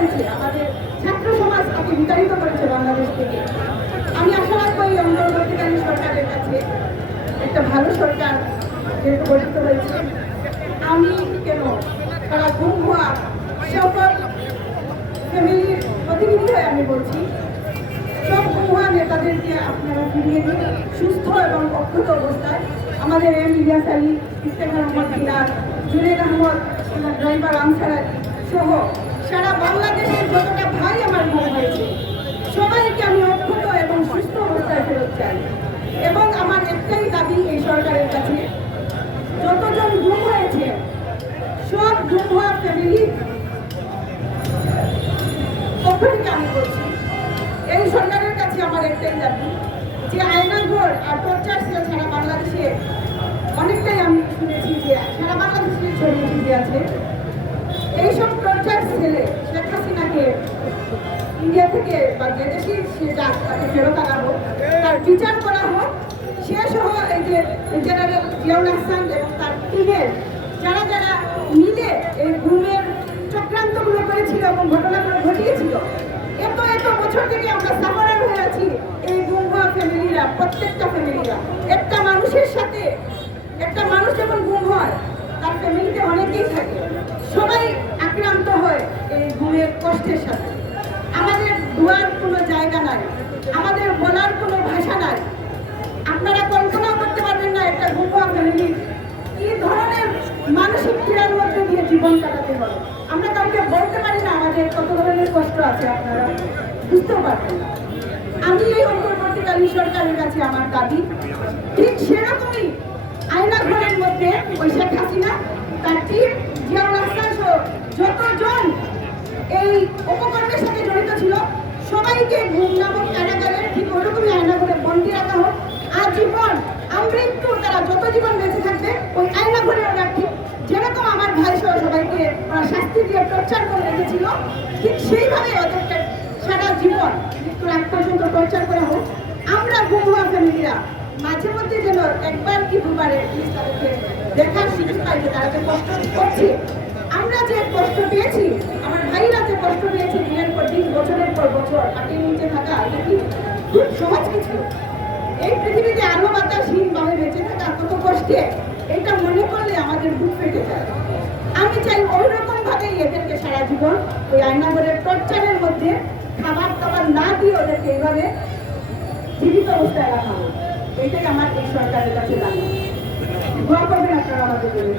করেছে, আমাদের ছাত্র সমাজ তাকে বিতাড়িত করেছে বাংলাদেশ থেকে। আমি আশা রাখবো এই অন্তর্বর্তীকালীন সরকারের কাছে একটা ভালো সরকার যেহেতু গঠিত হয়েছে, আমি কেন তারা গুম হওয়া সকল ফ্যামিলির প্রতিনিধি হয়ে আমি বলছি, সব গুম হওয়া নেতাদেরকে আপনারা ফিরিয়ে দিন সুস্থ এবং অক্ষত অবস্থায়। আমাদের এম ইলিয়াস আলী, ইফতেখার রহমান দিনার, জুনেদ আহমদ, ড্রাইভার আনসার আলী সহ সারা বাংলাদেশের যতটা ভাই আমার গুম হয়েছে সবাইকে আমি অক্ষত এবং সুস্থ অবস্থায় ফেরত চাই। এবং আমার একটাই দাবি এই সরকারের কাছে, যতজন গুম হয়েছে সব গুম হওয়া ফ্যামিলি পক্ষ থেকে আমি বলছি, এই সরকারের কাছে আমার একটাই দাবি যে আয়নাঘর আর টর্চার সেল সারা বাংলাদেশে অনেকটাই আমি শুনেছি যে সারা বাংলাদেশে ছড়িয়ে ছিটিয়ে আছে। এইসব টর্চার সেলে শেখ হাসিনাকে ইন্ডিয়া থেকে বা যে দেশে সে যাক তাকে ফেরত আনা হোক, তার বিচার করা হোক। সে সহ এই যে জেনারেল জিয়াউল হাসান এবং তার টিমের যারা যারা মিলে এই গুমের চক্রান্তগুলো করেছিল এবং ঘটনাগুলো ঘটিয়েছিল, এত এত বছর থেকে আমরা সাফারার হয়ে আছি। এই গুম হওয়া ফ্যামিলিরা, প্রত্যেকটা ফ্যামিলিরা, একটা মানুষের সাথে একটা মানুষ যখন গুম হয় তার ফ্যামিলিতে অনেকেই থাকে, সবাই আক্রান্ত হয় এই গুমের কষ্টের সাথে। আমাদের দোয়ার কোনো জায়গা নাই, আমাদের বলার কোনো ভাষা নাই। আপনারা কল্পনাও করতে পারবেন না একটা গুম হওয়া ফ্যামিলি কি ধরনের মানসিক পীড়ার মধ্যে দিয়ে জীবন কাটাতে হবে। আমরা কাউকে বলতে পারি না আমাদের কত ধরনের কষ্ট আছে, আপনারা বুঝতেও পারবেন না। আমি এই অন্তর্বর্তীকালীন সরকারের কাছে আমার দাবি, ঠিক সেরকমই আয়নাঘরের মধ্যে ওই শেখ হাসিনা, তার টিম, জিয়াউল হাসান সহ যতজন এই উপকরণের সাথে জড়িত ছিল সবাইকে গুম নামক কারাগারে ঠিক ওরকমই আয়নাঘরে বন্দী রাখা হোক। আজীবন আমৃত্যু তারা যত জীবন বেঁচে থাকবে ওই আয়নাঘরে ওরা ঠিক যেরকম আমার ভাই সহ সবাইকে ওরা শাস্তি দিয়ে টর্চার করে রেখেছিল, ঠিক সেইভাবে ওদেরকে সারা জীবন মৃত্যুর আগ পর্যন্ত টর্চার করা হোক। আমরা গুম হওয়া ফ্যামিলিরা মাঝে মধ্যে যেন একবার কি দুবারে তাদেরকে দেখার সুযোগ পাই যে তারা যে কষ্ট করছে, আমরা যে কষ্ট পেয়েছি, আমার ভাইরা যে কষ্ট পেয়েছে দিনের পর দিন, বছরের পর বছর মাটির নিচে থাকা, এটা কি খুব সহজ কিছু? এই পৃথিবীতে আলো বাতাসহীনভাবে বেঁচে থাকা কত কষ্টে, এটা মনে করলে আমাদের বুক ফেটে যায়। আমি চাই ওই রকম ভাবেই এদেরকে সারা জীবন ওই আয়নাঘরের টর্চারের মধ্যে খাবার দাবার না দিয়ে ওদেরকে এইভাবে জীবিত অবস্থায় রাখা হোক। এটাই আমার এই সরকারের কাছে দাবি। দোয়া করবেন আপনারা আমাদের জন্য।